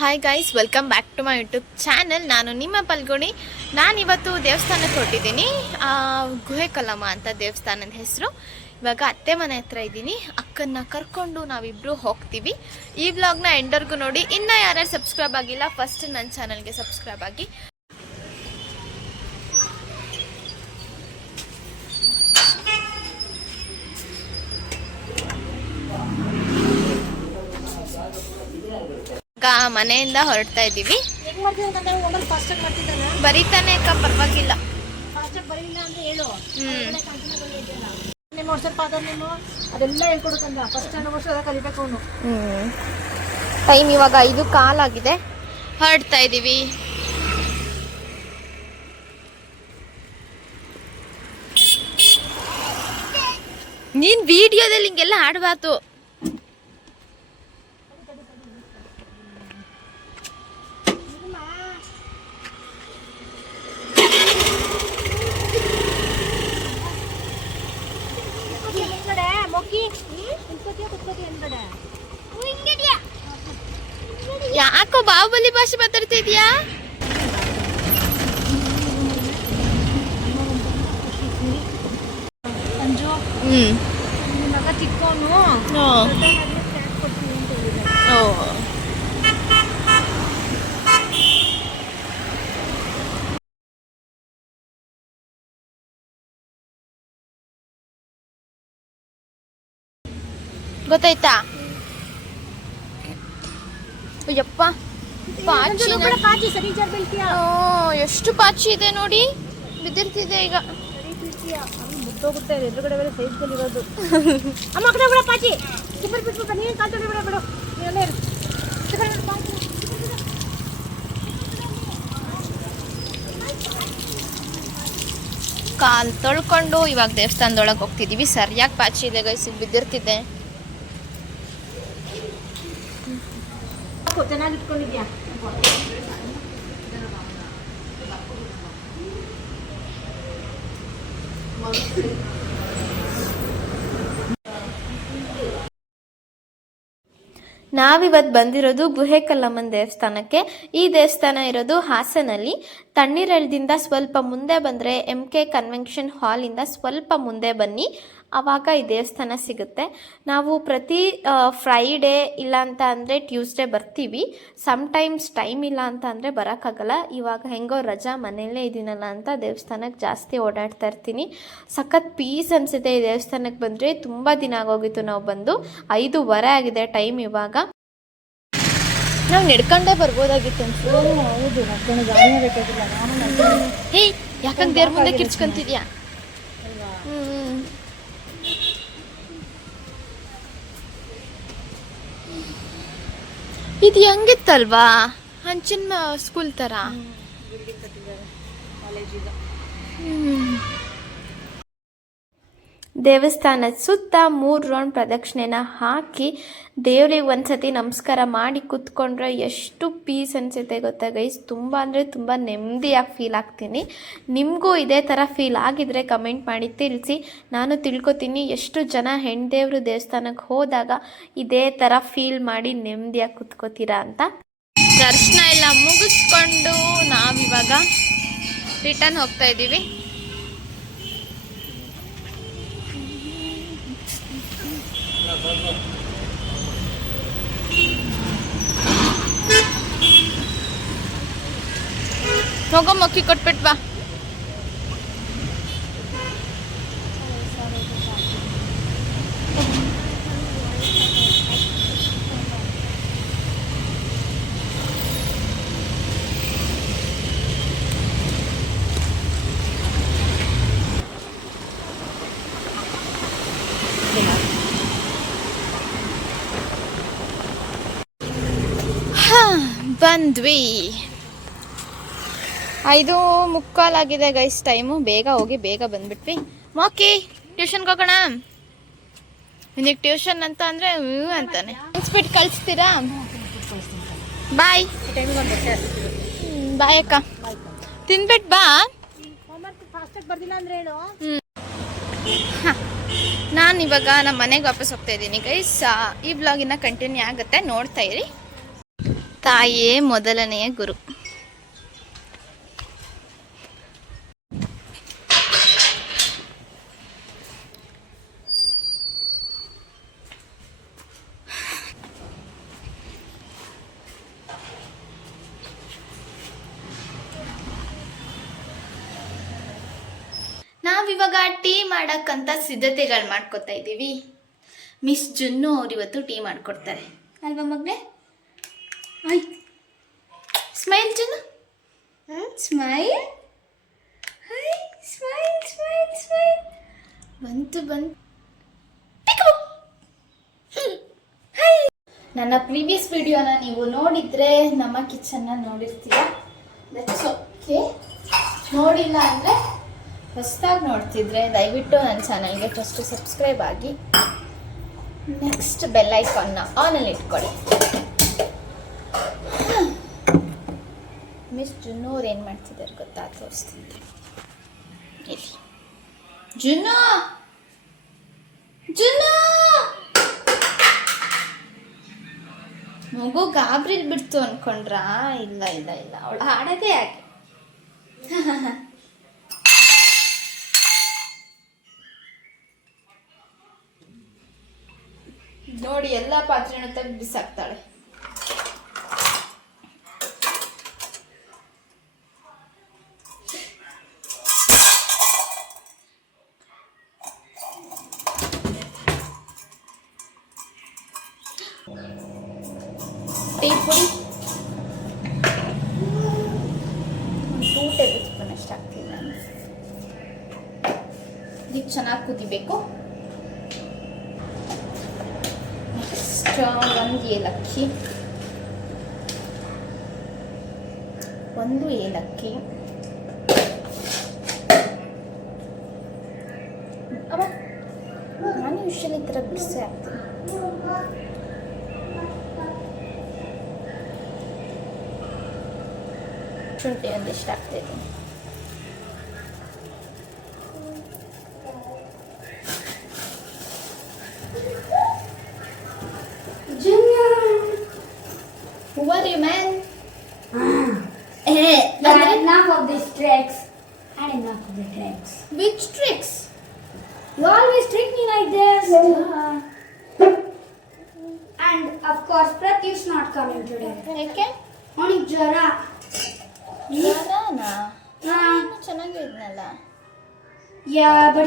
Hi guys, welcome back to my YouTube channel. ನಾನು ನಿಮ್ಮ ಪಲ್ಗುಣಿ. ನಾನಿವತ್ತು ದೇವಸ್ಥಾನಕ್ಕೆ ಹೊರಟಿದ್ದೀನಿ. ಗುಹೆ ಕಲ್ಲಮ್ಮ ಅಂತ ದೇವಸ್ಥಾನದ ಹೆಸರು. ಇವಾಗ ಅತ್ತೆ ಮನೆ ಹತ್ರ ಇದ್ದೀನಿ. ಅಕ್ಕನ್ನ ಕರ್ಕೊಂಡು ನಾವಿಬ್ಬರು ಹೋಗ್ತೀವಿ. ಈ ವ್ಲಾಗ್ನ ಎಂಡರ್ಗೂ ನೋಡಿ. ಇನ್ನೂ ಯಾರ್ಯಾರು ಸಬ್ಸ್ಕ್ರೈಬ್ ಆಗಿಲ್ಲ, ಫಸ್ಟ್ ನನ್ನ ಚಾನಲ್ಗೆ ಸಬ್ಸ್ಕ್ರೈಬ್ ಆಗಿ. ಮನೆಯಿಂದ ಹೊರಡ್ತಾ ಇದ್ದೀವಿ. ಬರೀತಾನೆ ಅಕ್ಕ, ಪರವಾಗಿಲ್ಲ. ಟೈಮ್ ಇವಾಗ 5:15 ಆಗಿದೆ. ಹೊರಡ್ತಾ ಇದ್ದೀವಿ. ನೀನ್ ವಿಡಿಯೋದಲ್ಲಿ ಹಿಂಗೆಲ್ಲ ಆಡ್ಬಾರ್ದು. ಯಾಕೋ ಬಾಹುಬಲಿ ಭಾಷೆ ಮಾತಾಡ್ತಿದ್ಯಾ? ಗೊತ್ತಾಯ್ತಾ? ಅಯ್ಯಪ್ಪ, ಎಷ್ಟು ಪಾಚಿ ಇದೆ ನೋಡಿ, ಬಿದ್ದಿರ್ತಿದೆ ಈಗ. ಕಾಲ್ ತೊಳ್ಕೊಂಡು ಇವಾಗ ದೇವಸ್ಥಾನದೊಳಗೆ ಹೋಗ್ತಿದೀವಿ. ಸರಿಯಾಗಿ ಪಾಚಿ ಇದೆ ಗೈಸ್, ಬಿದ್ದಿರ್ತಿದೆ. ಚೆನ್ನಾಗಿ ಇಟ್ಕೊಂಡಿದ್ಯಾ? ನಾವಿವತ್ತು ಬಂದಿರೋದು ಗುಹೆ ಕಲ್ಲಮ್ಮನ ದೇವಸ್ಥಾನಕ್ಕೆ. ಈ ದೇವಸ್ಥಾನ ಇರೋದು ಹಾಸನಲ್ಲಿ. ತಣ್ಣೀರಳ್ದಿಂದ ಸ್ವಲ್ಪ ಮುಂದೆ ಬಂದರೆ MK ಕನ್ವೆನ್ಷನ್ ಹಾಲಿಂದ ಸ್ವಲ್ಪ ಮುಂದೆ ಬನ್ನಿ, ಆವಾಗ ಈ ದೇವಸ್ಥಾನ ಸಿಗುತ್ತೆ. ನಾವು ಪ್ರತಿ ಫ್ರೈಡೇ ಇಲ್ಲ ಅಂತ ಅಂದರೆ ಟ್ಯೂಸ್ಡೇ ಬರ್ತೀವಿ. ಸಮ್ಟೈಮ್ಸ್ ಟೈಮ್ ಇಲ್ಲ ಅಂತ ಅಂದರೆ ಬರೋಕ್ಕಾಗಲ್ಲ. ಇವಾಗ ಹೆಂಗೋ ರಜಾ, ಮನೆಯಲ್ಲೇ ಇದ್ದೀನಲ್ಲ ಅಂತ ದೇವಸ್ಥಾನಕ್ಕೆ ಜಾಸ್ತಿ ಓಡಾಡ್ತಾ ಇರ್ತೀನಿ. ಸಖತ್ ಪೀಸ್ ಅನಿಸುತ್ತೆ ಈ ದೇವಸ್ಥಾನಕ್ಕೆ ಬಂದರೆ. ತುಂಬ ದಿನ ಆಗೋಗಿತ್ತು ನಾವು ಬಂದು. 5:15 ಆಗಿದೆ ಟೈಮ್ ಇವಾಗ. ನಾವು ನಡ್ಕೊಂಡೇ ಬರ್ಬೋದಾಗಿತ್ತು ಅನ್ಸುತ್ತೆ. ಹೌದು, ನಡ್ಕೊಂಡು ಗಾಡಿನೇ ಬೇಕಾಗಿಲ್ಲ. ಹೇ, ಯಾಕಂದ್ರೆ ದೇವ್ರ ಮುಂದೆ ಕಿರ್ಚ್ಕೊಂತಿದ್ಯಾ? ಇದು ಹೆಂಗಿತ್ತಲ್ವಾ, ಹಂಚಿನ ಸ್ಕೂಲ್ ಥರ. ದೇವಸ್ಥಾನದ ಸುತ್ತ 3 ರೌಂಡ್ ಪ್ರದಕ್ಷಿಣೆನ ಹಾಕಿ ದೇವ್ರಿಗೆ ಒಂದ್ಸತಿ ನಮಸ್ಕಾರ ಮಾಡಿ ಕೂತ್ಕೊಂಡ್ರೆ ಎಷ್ಟು ಪೀಸ್ ಅನಿಸುತ್ತೆ ಗೊತ್ತಾ ಗೈಸ್. ತುಂಬ ಅಂದರೆ ತುಂಬ ನೆಮ್ಮದಿಯಾಗಿ ಫೀಲ್ ಆಗ್ತೀನಿ. ನಿಮಗೂ ಇದೇ ಥರ ಫೀಲ್ ಆಗಿದ್ರೆ ಕಮೆಂಟ್ ಮಾಡಿ ತಿಳಿಸಿ. ನಾನು ತಿಳ್ಕೊತೀನಿ ಎಷ್ಟು ಜನ ಹೆಣ್ದೇವ್ರು ದೇವಸ್ಥಾನಕ್ಕೆ ಹೋದಾಗ ಇದೇ ಥರ ಫೀಲ್ ಮಾಡಿ ನೆಮ್ಮದಿಯಾಗಿ ಕೂತ್ಕೋತೀರಾ ಅಂತ. ದರ್ಶನ ಎಲ್ಲ ಮುಗಿಸ್ಕೊಂಡು ನಾವಿವಾಗ ರಿಟರ್ನ್ ಹೋಗ್ತಾ ಇದ್ದೀವಿ. ಹೋಗೋ, ಮೊಕ್ಕಿ ಕೊಟ್ಬಿಟ್ ಬಾ. ಬಂದ್ವಿ. 5:15 ಆಗಿದೆ ಗೈಸ್ ಟೈಮು. ಬೇಗ ಹೋಗಿ ಬೇಗ ಬಂದ್ಬಿಟ್ವಿ. ಮಾಕಿ, ಟ್ಯೂಷನ್ಗೆ ಹೋಗೋಣ. ನಿನಗೆ ಟ್ಯೂಷನ್ ಅಂತ ಅಂದರೆ ಅಂತಾನೆ. ಅನ್ಸ್ಬಿಟ್ಟು ಕಳಿಸ್ತೀರಾ? ಬಾಯ್. ಬಾಯ್ ಅಕ್ಕ. ತಿನ್ಬಿಟ್ಟು ಬಾ. ನಾನು ಇವಾಗ ನಮ್ಮ ಮನೆಗೆ ವಾಪಸ್ ಹೋಗ್ತಾ ಇದ್ದೀನಿ ಗೈಸ್. ಈ ಬ್ಲಾಗಿನ ಕಂಟಿನ್ಯೂ ಆಗುತ್ತೆ, ನೋಡ್ತಾ ಇರಿ. ತಾಯಿಯೇ ಮೊದಲನೆಯ ಗುರು. ನಾವಿವಾಗ ಟೀ ಮಾಡಕ್ಕಂತ ಸಿದ್ಧತೆಗಳು ಮಾಡ್ಕೊತಾ ಇದ್ದೀವಿ. ಮಿಸ್ ಜುನ್ನು ಅವ್ರು ಇವತ್ತು ಟೀ ಮಾಡ್ಕೊಡ್ತಾರೆ ಅಲ್ವಾ ಮಗ್ನೆ? ಆಯ್ತು, smile Junnu, smile, hi, smile smile smile. ಬಂತು. ನನ್ನ ಪ್ರೀವಿಯಸ್ ವಿಡಿಯೋನ ನೀವು ನೋಡಿದ್ರೆ ನಮ್ಮ ಕಿಚನ್ನ ನೋಡಿರ್ತೀರ. That's okay. ನೋಡಿಲ್ಲ ಅಂದರೆ ಹೊಸದಾಗಿ ನೋಡ್ತಿದ್ರೆ ದಯವಿಟ್ಟು ನನ್ನ ಚಾನಲ್ಗೆ ಫಸ್ಟು ಸಬ್ಸ್ಕ್ರೈಬ್ ಆಗಿ, ನೆಕ್ಸ್ಟ್ ಬೆಲ್ ಐಕಾನ್ನ ಆನಲ್ಲಿ ಇಟ್ಕೊಳ್ಳಿ. ಮಿಸ್ ಜುನ್ನು ಅವ್ರು ಏನು ಮಾಡ್ತಿದ್ದಾರೆ ಗೊತ್ತಾ, ತೋರಿಸ್ತಿದ್ದೆ ಇಲ್ಲಿ. ಜುನ್ನು ಮಗು ಗಾಬ್ರಿಲ್ ಬಿಡ್ತು ಅನ್ಕೊಂಡ್ರಾ? ಇಲ್ಲ, ಅವಳು ಹಾಡೋದೇ ಯಾಕೆ. ನೋಡಿ, ಎಲ್ಲ ಪಾತ್ರೆನೂ ತೆಗೆದು ಬಿಸಾಕ್ತಾಳೆ. ಟೀ ಪುಡಿ 2 ಟೇಬಲ್ ಸ್ಪೂನ್ ಅಷ್ಟು ಹಾಕ್ತೀನಿ ನಾನು. ಇದು ಚೆನ್ನಾಗಿ ಕುದಿಬೇಕು. ನೆಕ್ಸ್ಟ್ 1 ಏಲಕ್ಕಿ, 1 ಏಲಕ್ಕಿ. ಅವ ನಾನು ಯೂಶಲಿ ಈ ಥರ ಬಿಡಿಸೇ ಹಾಕ್ತೀನಿ. ಶುಂಠಿ ಒಂದಿಷ್ಟು ಹಾಕ್ತಿದ್ದೀನಿ. Who are you, man? Enough of these tricks. And enough of the tricks. Which tricks? You always trick me like this. And of course, Pratyush not coming today. ಯಾಕೆ? Only Jara. ಚೆನ್ನಾಗಿ ಇದ್ನಲ್ಲ. Yeah, but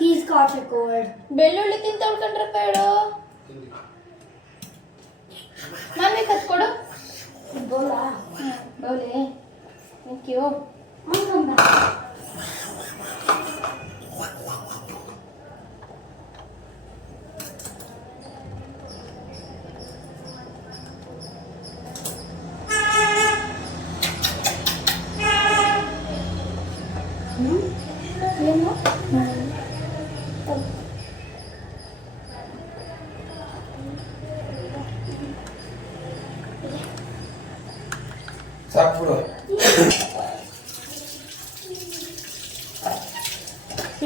he's got a cold. ಬೆಳ್ಳುಳ್ಳಿ ತಿಂತ ಉಳ್ಕೊಂಡ್ರೆ ಬೇಡ. Mummy ಕತ್ಕೊಡು. Bola. ಬೌಲೆ. Thank you. Come back. ಏನು? ಸಾಕ್ಬಿಡು.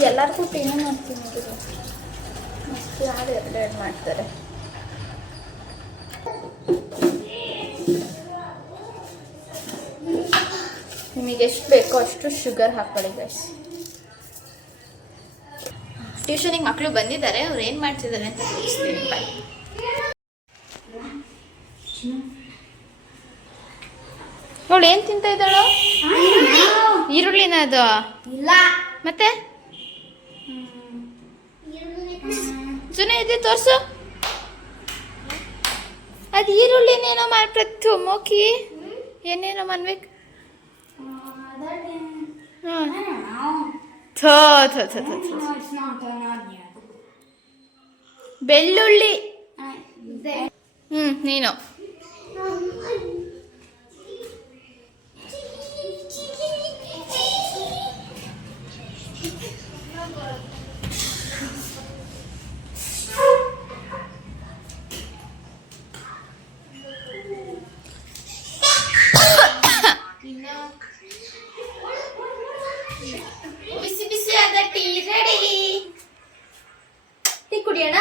ಎಲ್ಲರಿಗೂ ಟೀನ ಮಾಡ್ತೀನಿ. ಮಸ್ತ್ ಯಾರು ಎರಡು ಮಾಡ್ತಾರೆ. ನಿಮಗೆ ಎಷ್ಟು ಬೇಕೋ ಅಷ್ಟು ಶುಗರ್ ಹಾಕೊಳ್ಳಿ ಗೈಸ್. ಟ್ಯೂಷನಿಗೆ ಮಕ್ಕಳು ಬಂದಿದ್ದಾರೆ, ಅವ್ರು ಏನು ಮಾಡ್ತಿದ್ದಾರೆ ಅಂತ ತೋರಿಸ್ತೀನಿ. ಬಾಯ್. ಅವಳು ಏನು ತಿಂತ ಇದ್ದಾಳು? ಈರುಳ್ಳಿನ ಅದು? ಇಲ್ಲ. ಮತ್ತೆ ಜುನೆ ಇದೆ ತೋರ್ಸು. ಅದು ಈರುಳ್ಳಿನೇನೋ ಮಾಡ್ಬೇಕು ಮೋಕಿ, ಏನೇನೋ ಮಾಡ್ಬೇಕು. ಬೆಳ್ಳುಳ್ಳಿ. ನೀನು ಬಿಸಿ ಬಿಸಿಯಾದ ಟೀ ರೆಡಿ. ಟೀ ಕುಡಿಯೋಣ?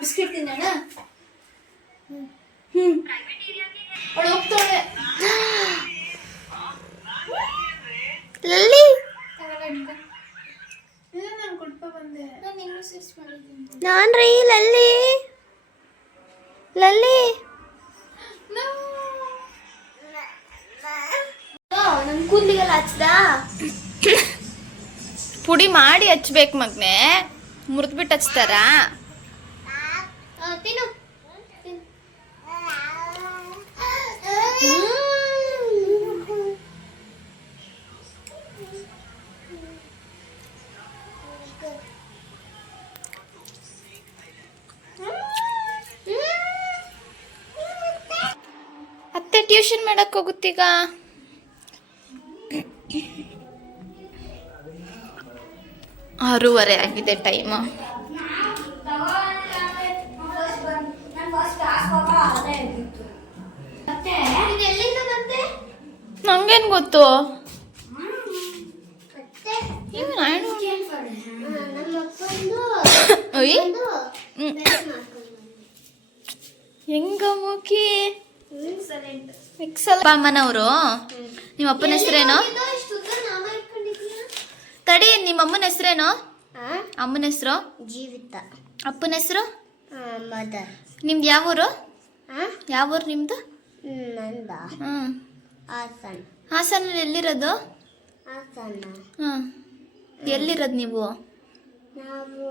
ಬಿಸ್ಕೆಟ್ ತಿನ್ನೋಣ? ಅವಳು ಹೋಗ್ತಾಳೆ. ಲಲ್ಲಿ ನಾನ್ರಿ ಲಲ್ಲಿ ಲಲ್ಲಿ ನಮ್ ಕೂದಲಿಗೆಲ್ಲ ಹಚ್ದ ಪುಡಿ ಮಾಡಿ ಹಚ್ಬೇಕು ಮಗ್ನೆ, ಮುರಿದ್ಬಿಟ್ಟು ಹಚ್ತಾರಾ? ತಿನ್ನು ಅತ್ತೆ ಟ್ಯೂಷನ್ ಮಾಡಕ್ ಹೋಗುತ್ತೀಗ? 6:30 ಆಗಿದೆ ಟೈಮು. ನಂಗೇನು ಗೊತ್ತು? ಹೆಂಗ ಮುಖಿ ಅಮ್ಮನವರು. ನಿಮ್ಮ ಅಪ್ಪನ ಹೆಸರೇನು? ತಡಿ, ನಿಮ್ಮ ಅಮ್ಮನ ಹೆಸರೇನು? ಅಮ್ಮನ ಹೆಸರು ಜೀವಿತ. ಅಪ್ಪನ ಹೆಸರು ಮದರ್. ನಿಮ್ದು ಯಾವ ಊರು? ಯಾವ ಊರು ನಿಮ್ದು? ನಂದ ಹಾಸನ್. ಹಾಸನಲ್ಲಿ ಎಲ್ಲಿರೋದು? ಹಾಸನ. ಎಲ್ಲಿರೋದು ನೀವು? ನಾವು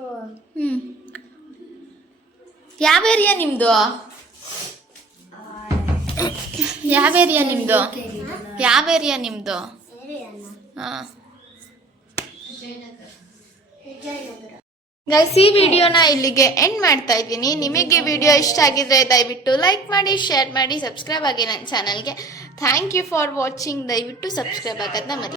ಯಾವ ಏರಿಯಾ ನಿಮ್ದು? ಯಾವ ಏರಿಯಾ ನಿಮ್ದು? ಯಾವ ಏರಿಯಾ ನಿಮ್ದು? ಹಾಂ ಗೈಸ್, ಈ ವಿಡಿಯೋನ ಇಲ್ಲಿಗೆ ಎಂಡ್ ಮಾಡ್ತಾ ಇದ್ದೀನಿ. ನಿಮಗೆ ವಿಡಿಯೋ ಇಷ್ಟ ಆಗಿದ್ರೆ ದಯವಿಟ್ಟು ಲೈಕ್ ಮಾಡಿ, ಶೇರ್ ಮಾಡಿ, ಸಬ್ಸ್ಕ್ರೈಬ್ ಆಗಿ ನನ್ನ ಚಾನಲ್ಗೆ. Thank you for watching. ದಯವಿಟ್ಟು ಸಬ್ಸ್ಕ್ರೈಬ್ ಆಗೋದನ್ನ ಮರಿ.